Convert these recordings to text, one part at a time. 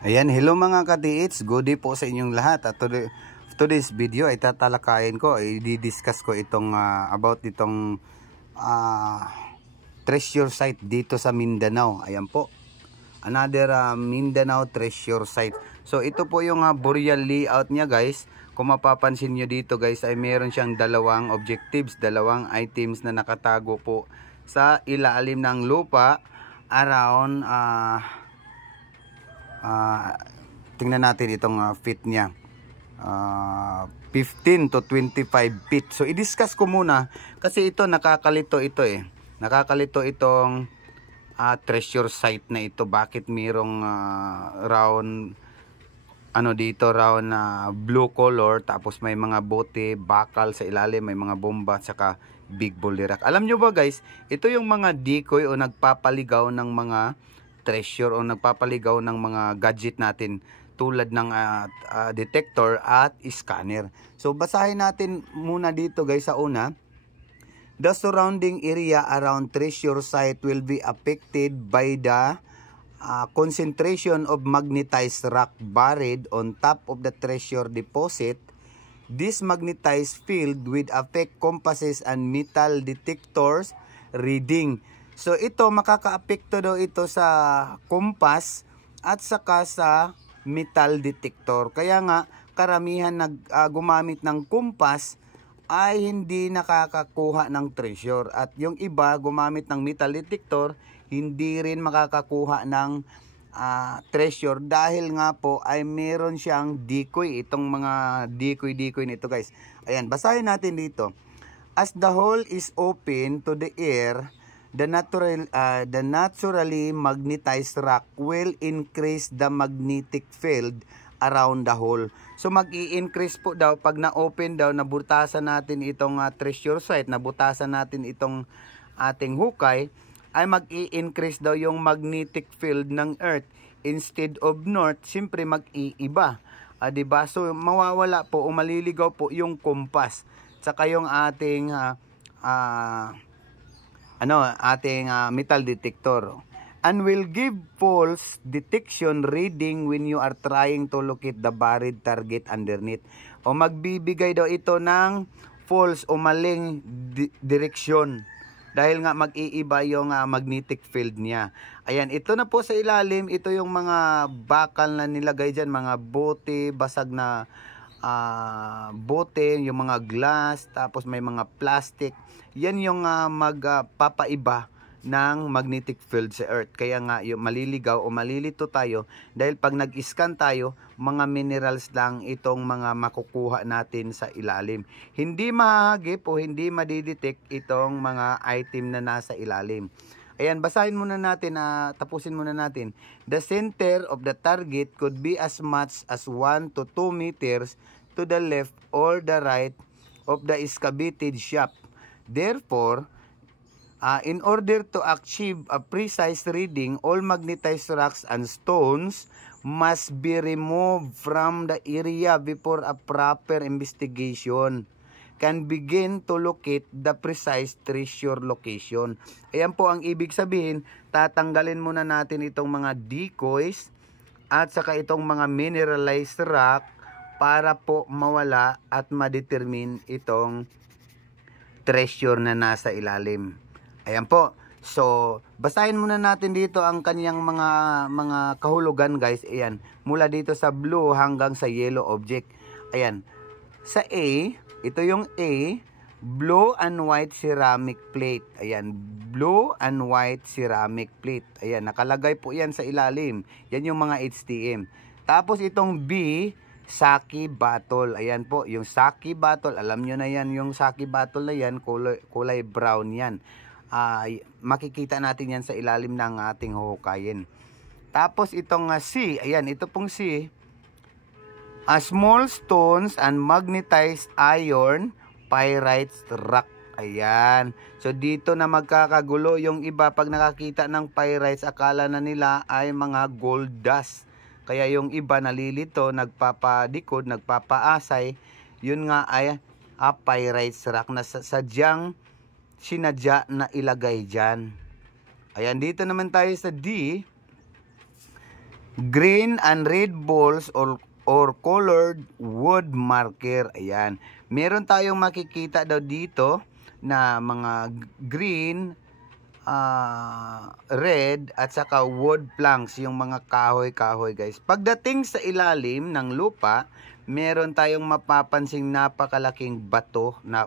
Ayan, hello mga ka-DH, good day po sa inyong lahat. At today's video ay tatalakayin ko, ay di-discuss ko itong about itong treasure site dito sa Mindanao. Ayan po, another Mindanao treasure site. So ito po yung boreal layout niya guys. Kung mapapansin nyo dito guys ay meron siyang dalawang objectives, dalawang items na nakatago po sa ilalim ng lupa around tingnan natin itong feet niya, 15 to 25 feet. So i-discuss ko muna kasi ito nakakalito ito nakakalito itong treasure site na ito. Bakit mayroong round dito, round blue color, tapos may mga bote, bakal sa ilalim, may mga bomba, saka big boulder rock. Alam nyo ba guys, ito yung mga decoy o nagpapaligaw ng mga treasure o nagpapaligaw ng mga gadget natin tulad ng detector at scanner. So basahin natin muna dito guys sa una. The surrounding area around treasure site will be affected by the concentration of magnetized rock buried on top of the treasure deposit. This magnetized field will affect compasses and metal detectors reading. So ito makakaapekto daw ito sa compass at saka sa metal detector. Kaya nga karamihan gumamit ng compass ay hindi nakakakuha ng treasure, at yung iba gumamit ng metal detector hindi rin makakakuha ng treasure dahil nga po ay meron siyang decoy, itong mga decoy nito guys. Ayan, basahin natin dito. As the hole is open to the air, the naturally magnetized rock will increase the magnetic field around the hole. So mag-i-increase po daw pag na-open daw, nabutasan natin itong treasure site, nabutasan natin itong ating hukay, ay mag-i-increase daw yung magnetic field ng earth. Instead of north, siyempre mag-iiba. Diba? So mawawala po o maliligaw po yung compass. Tsaka yung ating metal detector, and will give false detection reading when you are trying to locate the buried target underneath. O magbibigay daw ito ng false o maling direksyon dahil nga mag-iiba yung magnetic field niya. Ayan, ito na po sa ilalim, ito yung mga bakal na nilagay dyan, mga bote, basag na bote, yung mga glass, tapos may mga plastic. Yan yung magpapaiba ng magnetic field sa earth. Kaya nga yung maliligaw o malilito tayo dahil pag nag-scan tayo, mga minerals lang itong mga makukuha natin sa ilalim. Hindi mahahagip o hindi madidetect itong mga item na nasa ilalim. Ayan, basahin muna natin, tapusin muna natin. The center of the target could be as much as 1 to 2 meters to the left or the right of the excavated shaft. Therefore, in order to achieve a precise reading, all magnetized rocks and stones must be removed from the area before a proper investigation can begin to locate the precise treasure location. Ayan po ang ibig sabihin, tatanggalin muna natin itong mga decoys at saka itong mga mineralized rock para po mawala at ma-determine itong treasure na nasa ilalim. Ayan po. So, basahin muna natin dito ang kaniyang mga kahulugan guys. Ayan, mula dito sa blue hanggang sa yellow object. Ayan. Sa A, ito yung A, blue and white ceramic plate. Ayan, blue and white ceramic plate. Ayan, nakalagay po yan sa ilalim. Yan yung mga HTM. Tapos itong B, sake bottle. Ayan po, yung sake bottle. Alam nyo na yan, yung sake bottle na yan, kulay brown yan. Makikita natin yan sa ilalim ng ating huhukayin. Tapos itong C, ayan, ito pong C, small stones and magnetized iron pyrite rock. Ayan. So dito na magkakagulo yung iba, pag nakakita ng pyrites akala na nila ay mga gold dust. Kaya yung iba nalilito, nagpapadikod, nagpapaasay, yun nga ay pyrite rock na sadyang sinadya na ilagay dyan. Ayan, dito naman tayo sa D. green and red balls or colored wood marker. Ayan. Meron tayong makikita daw dito na mga green, red at saka wood planks, yung mga kahoy-kahoy guys. Pagdating sa ilalim ng lupa, meron tayong mapapansing napakalaking bato na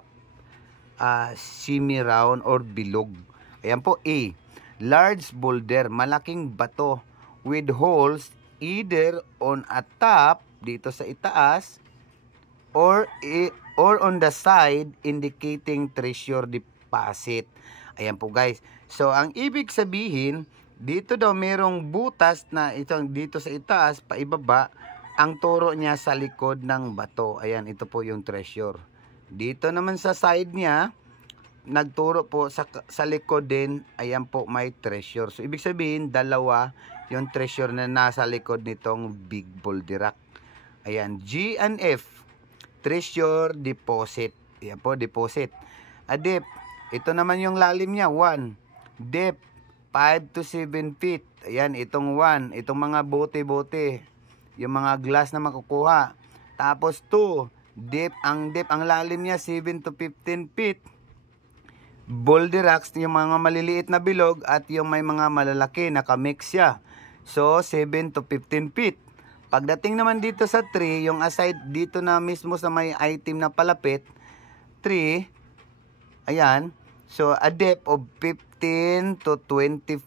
semi-round or bilog. Ayan po, A. Large boulder, malaking bato with holes either on a top, dito sa itaas, or on the side indicating treasure deposit. Ayan po guys. So, ang ibig sabihin, dito daw merong butas na itong dito sa itaas, paibaba, ang turo niya sa likod ng bato. Ayan, ito po yung treasure. Dito naman sa side niya, nagturo po sa likod din, ayan po may treasure. So, ibig sabihin, dalawa yung treasure na nasa likod nitong big boulder rock. Ayan, G and F, treasure deposit. Ayan po, deposit. A depth, ito naman yung lalim niya, 1. Depth, 5 to 7 feet. Ayan, itong 1, itong mga bote-bote, yung mga glass na makukuha. Tapos 2, depth, ang lalim niya 7 to 15 feet. Boulder rocks, yung mga maliliit na bilog at yung may mga malalaki, nakamix siya. So, 7 to 15 feet. Pagdating naman dito sa 3, yung aside dito na mismo sa may item na palapit, 3, ayan. So, a depth of 15 to 25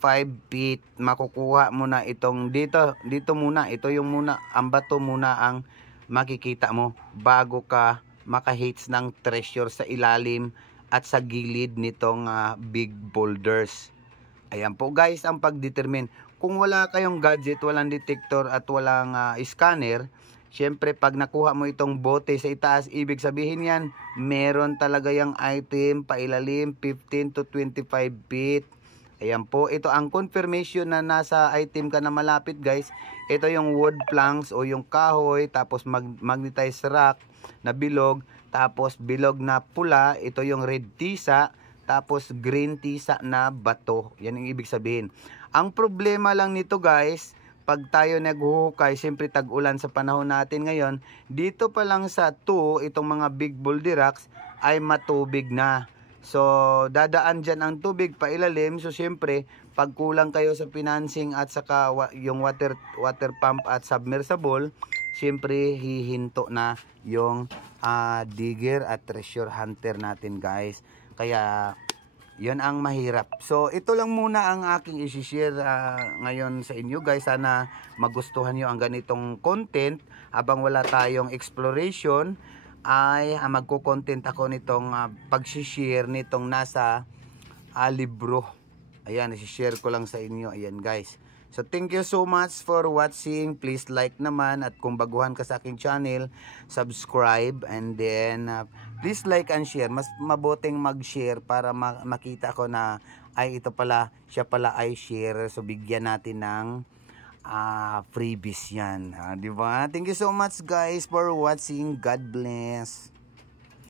feet. Makukuha mo na itong dito muna. Ito yung muna, ang bato muna ang makikita mo bago ka makahits ng treasure sa ilalim at sa gilid nitong big boulders. Ayan po guys ang pagdetermine. Kung wala kayong gadget, walang detector at walang scanner, syempre pag nakuha mo itong bote sa itaas, ibig sabihin yan, meron talaga yung item pailalim 15 to 25 feet. Ayan po, ito ang confirmation na nasa item ka na malapit guys. Ito yung wood planks o yung kahoy, tapos magnetized rock na bilog, tapos bilog na pula, ito yung red tisa, tapos green tisa na bato. Yan ang ibig sabihin. Ang problema lang nito guys, pag tayo naghuhukay, siyempre tag-ulan sa panahon natin ngayon, dito pa lang sa 2, itong mga big boulder rocks ay matubig na. So, dadaan dyan ang tubig pa ilalim. So, siyempre, pag kulang kayo sa financing at saka yung water pump at submersible, siyempre, hihinto na yung digger at treasure hunter natin guys. Kaya, yun ang mahirap. So, ito lang muna ang aking isi-share ngayon sa inyo guys. Sana magustuhan nyo ang ganitong content. Habang wala tayong exploration, ay magko-content ako nitong pag-share nitong nasa libro. Ayan, isi-share ko lang sa inyo. Ayan guys. So, thank you so much for watching. Please like naman. At kung baguhan ka sa aking channel, subscribe. And then, please like and share. Mas mabuting mag-share para makita ko na, ay ito pala, siya pala ay share. So, bigyan natin ng freebies yan. Diba? Thank you so much guys for watching. God bless.